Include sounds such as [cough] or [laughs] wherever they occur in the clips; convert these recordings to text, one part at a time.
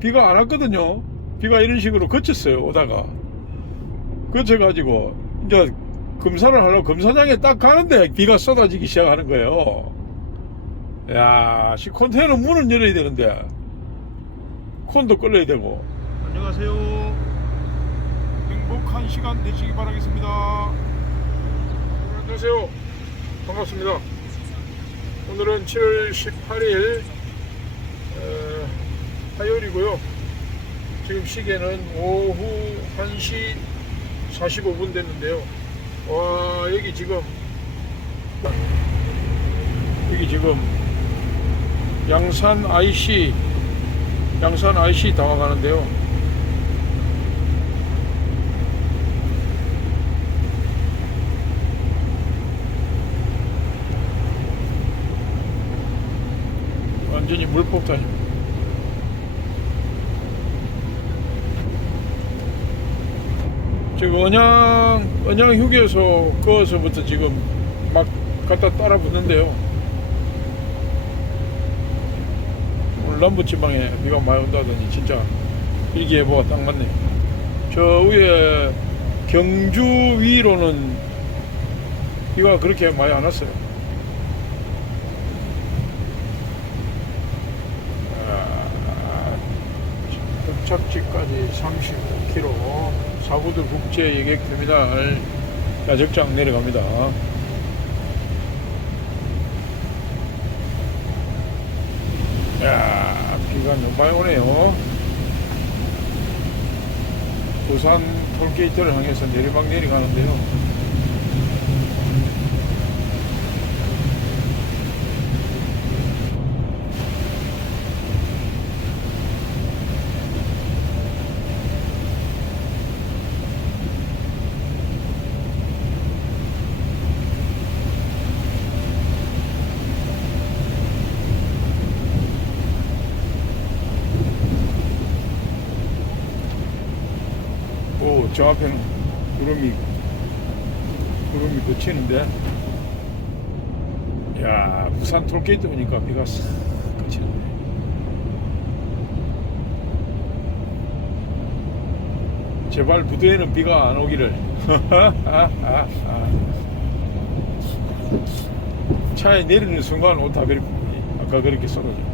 비가 안 왔거든요. 비가 이런 식으로 그쳤어요. 오다가 그쳐가지고 이제 검사를 하려고 검사장에 딱 가는데 비가 쏟아지기 시작하는 거예요. 야, 시 컨테이너 문은 열어야 되는데 콘도 끌어야 되고. 안녕하세요. 행복한 시간 되시기 바라겠습니다. 안녕하세요. 반갑습니다. 오늘은 7월 18일 어, 화요일이고요. 지금 시계는 오후 1시 45분 됐는데요. 와 여기 지금 여기 지금 양산 IC 양산 IC 다 와가는데요. 완전히 물폭탄입니다. 지금 언양 언양 휴게소 거서부터 지금 막 갖다 따라 붙는데요. 오늘 남부 지방에 비가 많이 온다더니 진짜 일기예보가 딱 맞네요. 저 위에 경주 위로는 비가 그렇게 많이 안 왔어요. 아, 도착지까지 35km 사구들 국제 여객 터미널 야적장 내려갑니다. 야 비가 너무 많이 오네요. 부산 톨게이트를 향해서 내리막 내려가는데요. 오, 저 앞에는 구름이, 구름이 그치는데. 야, 부산 톨게이트 오니까 비가 싹 그치네. 제발 부두에는 비가 안 오기를. [laughs] 차에 내리는 순간 옷다 그렇게, 아까 그렇게 쏟아져.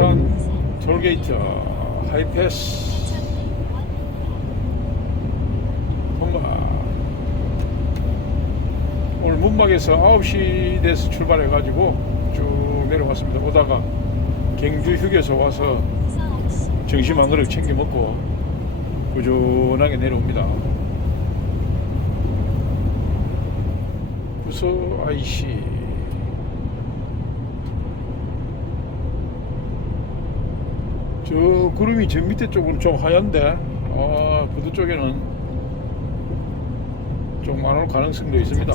부산 톨게이트 하이패스. 통과 오늘 문박에서 9시 돼서 출발해 가지고 쭉 내려왔습니다. 오다가 경주 휴게소 와서 점심 한 그릇 챙겨 먹고 꾸준하게 내려옵니다. 부서 IC 저 구름이 저 밑에 쪽은 좀 하얀데 아 부두 쪽에는 좀안올 가능성도 있습니다.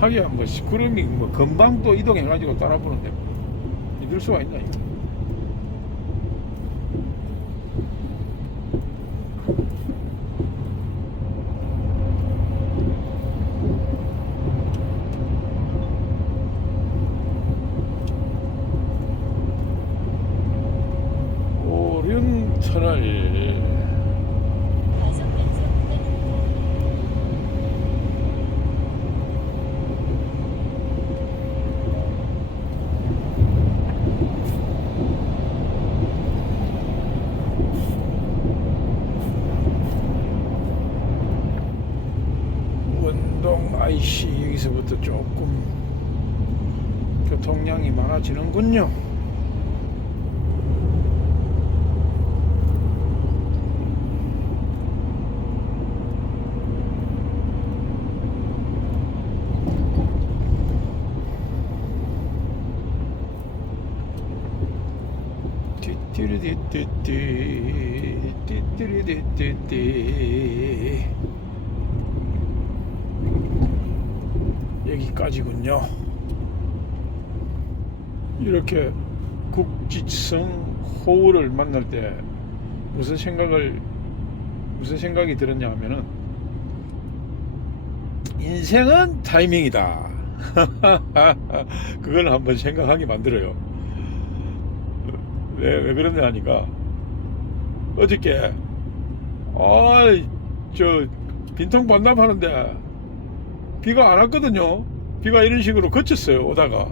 하기야 뭐 시- 구름이 뭐 금방 또 이동해 가지고 따라 부는데 믿을 수가 있나 이거 오륜터널 IC 여기서부터 조금 교통량이 많아지는군요. 띠띠리띠띠 띠띠리띠띠 여기까지군요. 이렇게 국지성 호우를 만날 때 무슨 생각을 무슨 생각이 들었냐 하면은 인생은 타이밍이다. [laughs] 그걸 한번 생각하게 만들어요. 왜, 왜 그러냐 하니까 어저께 아이 저 빈통 반납하는데 비가 안 왔거든요. 비가 이런 식으로 그쳤어요 오다가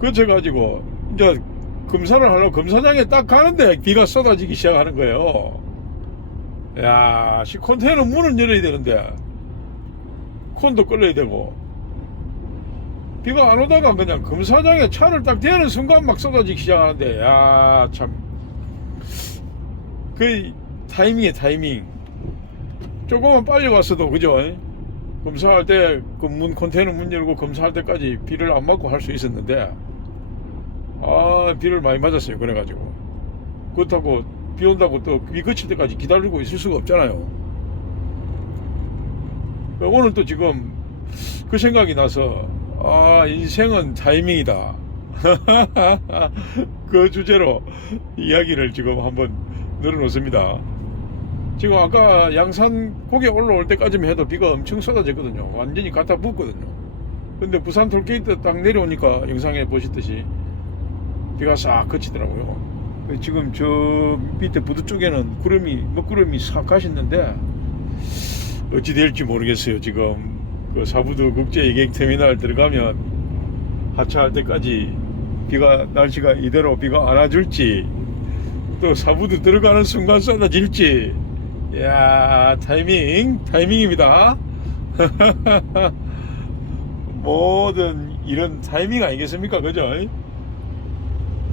그쳐가지고 이제 검사를 하려고 검사장에 딱 가는데 비가 쏟아지기 시작하는 거예요. 야, 시 컨테이너 문은 열어야 되는데 콘도 끌어야 되고 비가 안 오다가 그냥 검사장에 차를 딱 대는 순간 막 쏟아지기 시작하는데 야, 참. 그 타이밍에 타이밍. 조금만 빨리 왔어도 그죠? 검사할 때 그 문 컨테이너 문 열고 검사할 때까지 비를 안 맞고 할 수 있었는데 아 비를 많이 맞았어요 그래가지고. 그렇다고 비 온다고 또 비 그칠 때까지 기다리고 있을 수가 없잖아요. 오늘 또 지금 그 생각이 나서 아 인생은 타이밍이다. [laughs] 그 주제로 이야기를 지금 한번 늘어놓습니다 지금 아까 양산 고개 올라올 때까지만 해도 비가 엄청 쏟아졌거든요 완전히 갖다 붓거든요 근데 부산 톨게이트 딱 내려오니까 영상에 보시듯이 비가 싹 그치더라고요. 지금 저 밑에 부두 쪽에는 구름이 먹구름이 싹 가셨는데 어찌 될지 모르겠어요. 지금 그 사부두 국제 여객 터미널 들어가면 하차할 때까지 비가 날씨가 이대로 비가 안 와줄지 또 사부두 들어가는 순간 쏟아질지 야 타이밍 타이밍입니다. [laughs] 모든 이런 타이밍 아니겠습니까? 그죠?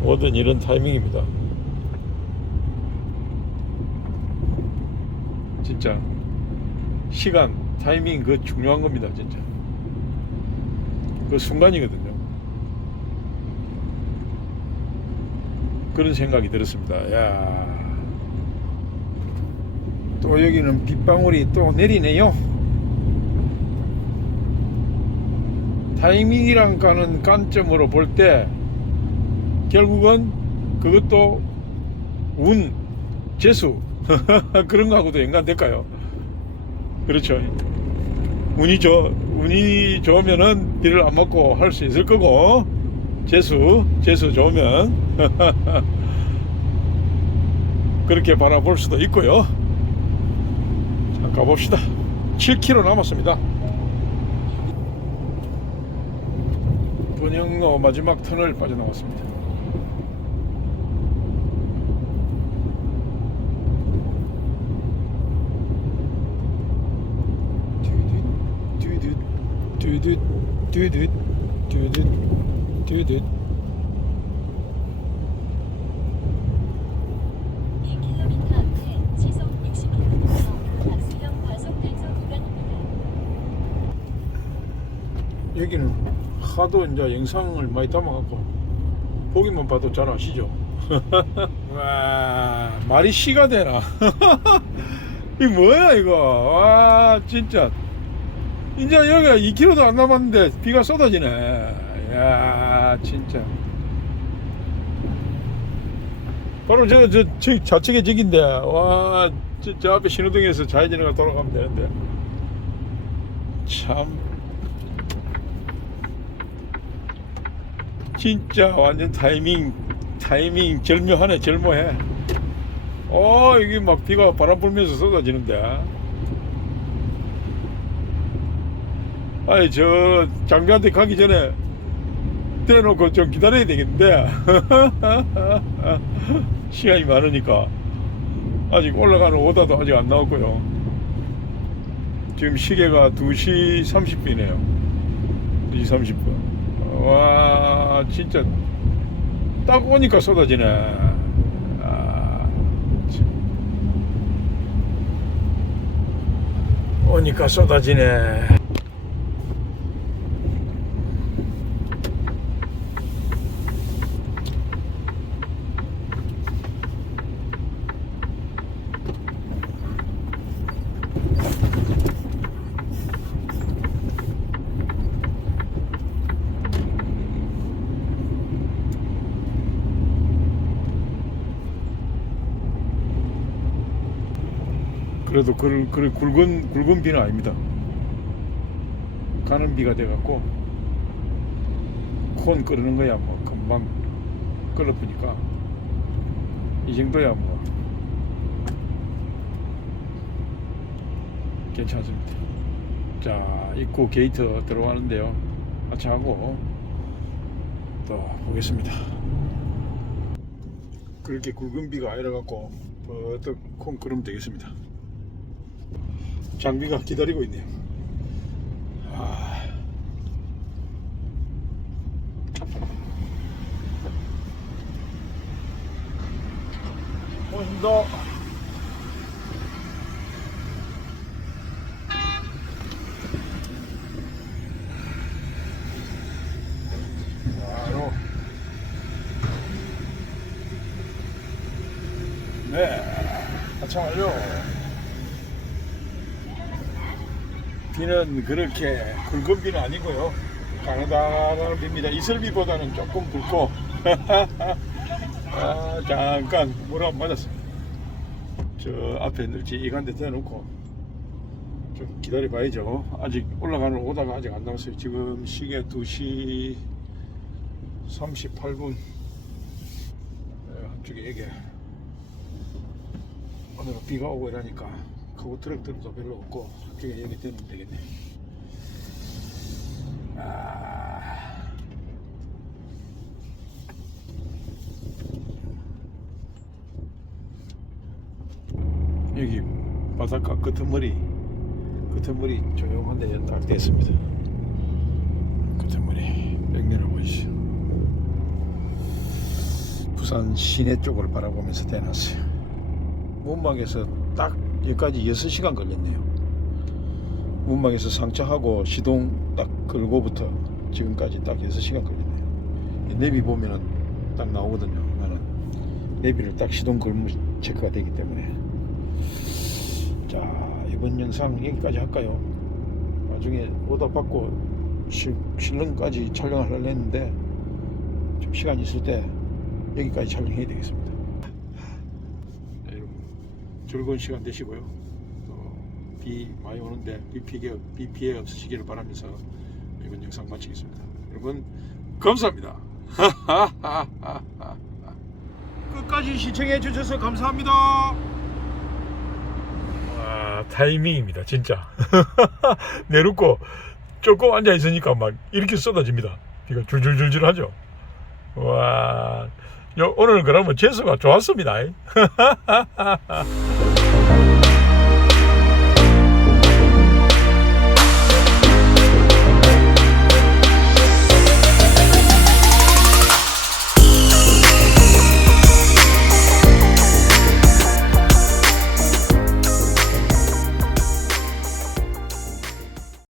모든 이런 타이밍입니다. 진짜 시간, 타이밍 그 중요한 겁니다, 진짜. 그 순간이거든요. 그런 생각이 들었습니다. 야. 또 여기는 빗방울이 또 내리네요. 타이밍이랑 가는 관점으로 볼 때 결국은 그것도 운, 재수 [laughs] 그런 거하고도 연관될까요? 그렇죠. 운이 좋, 운이 좋으면은 비를 안 맞고 할 수 있을 거고 재수, 재수 좋으면 [laughs] 그렇게 바라볼 수도 있고요. 자, 가봅시다. 7km 남았습니다. 본영로 마지막 터널 빠져나왔습니다. 듀둯 듀둯 듀둯 듀둯 듀둯 여기는 하도 이제 영상을 많이 담아갖고 보기만 봐도 잘 아시죠? [laughs] 와 말이 시가 되나? [laughs] 이 뭐야 이거? 와 진짜 이제 여기가 2km도 안 남았는데 비가 쏟아지네. 야 진짜. 바로 저, 저, 저 좌측에 저긴데, 와, 저, 저 앞에 신호등에서 좌회전을 돌아가면 되는데. 참. 진짜 완전 타이밍 타이밍 절묘하네 절묘해. 어 이게 막 비가 바람 불면서 쏟아지는데. 아니 저 장비한테 가기 전에 떼놓고 좀 기다려야 되겠는데. [laughs] 시간이 많으니까. 아직 올라가는 오다도 아직 안 나왔고요. 지금 시계가 2시 30분이네요. 2시 30분 와 진짜 딱 오니까 쏟아지네 아, 참. 오니까 쏟아지네 그래도 그, 그 굵은 굵은 비는 아닙니다 가는 비가 돼갖고 콘 끓는 거야 뭐 금방 끓어보니까 이 정도야 뭐 괜찮습니다. 자 입구 게이트 들어가는데요. 하차하고 또 보겠습니다. 그렇게 굵은 비가 아니라 갖고 버떡 콩 끓으면 되겠습니다. 장비가 기다리고 있네요. 아. 고맙습니다. 바로 네, 하차 완료. 비는 그렇게 굵은 비는 아니고요. 가느다란 비입니다. 이슬비보다는 조금 굵고 [laughs] 아, 잠깐 물한번 맞았어요. 저 앞에 널찍한데 대놓고 좀 기다려 봐야죠. 아직 올라가는 오다가 아직 안 나왔어요. 지금 시계 2시 38분 한쪽에 얘기 오늘 비가 오고 이러니까 그거 트럭들도 별로 없고 한쪽에 여기 되면 되겠네. 아. 여기 바닷가 끄트머리 끄트머리 조용한데 딱 됐습니다. 끄트머리 백미를 보이시죠. 부산 시내 쪽을 바라보면서 대놨어요. 문막에서 딱 여기까지 6시간 걸렸네요. 문막에서 상차하고 시동 딱 걸고부터 지금까지 딱 6시간 걸렸네요. 이 내비 보면은 딱 나오거든요. 나는 내비를 딱 시동 걸면 체크가 되기 때문에. 자, 이번 영상 여기까지 할까요? 나중에 오다 받고 실, 실능까지 촬영하려고 했는데 좀 시간 있을 때 여기까지 촬영해야 되겠습니다. 네, 여러분 즐거운 시간 되시고요. 또비 많이 오는데 비 피해, 비 피해 없으시기를 바라면서 이번 영상 마치겠습니다. 여러분 감사합니다. [laughs] 끝까지 시청해 주셔서 감사합니다. 와 타이밍입니다 진짜. [laughs] 내놓고 조금 앉아 있으니까 막 이렇게 쏟아집니다. 비가 줄줄줄줄 하죠. 와, 요, 오늘 그러면 재수가 좋았습니다. [laughs]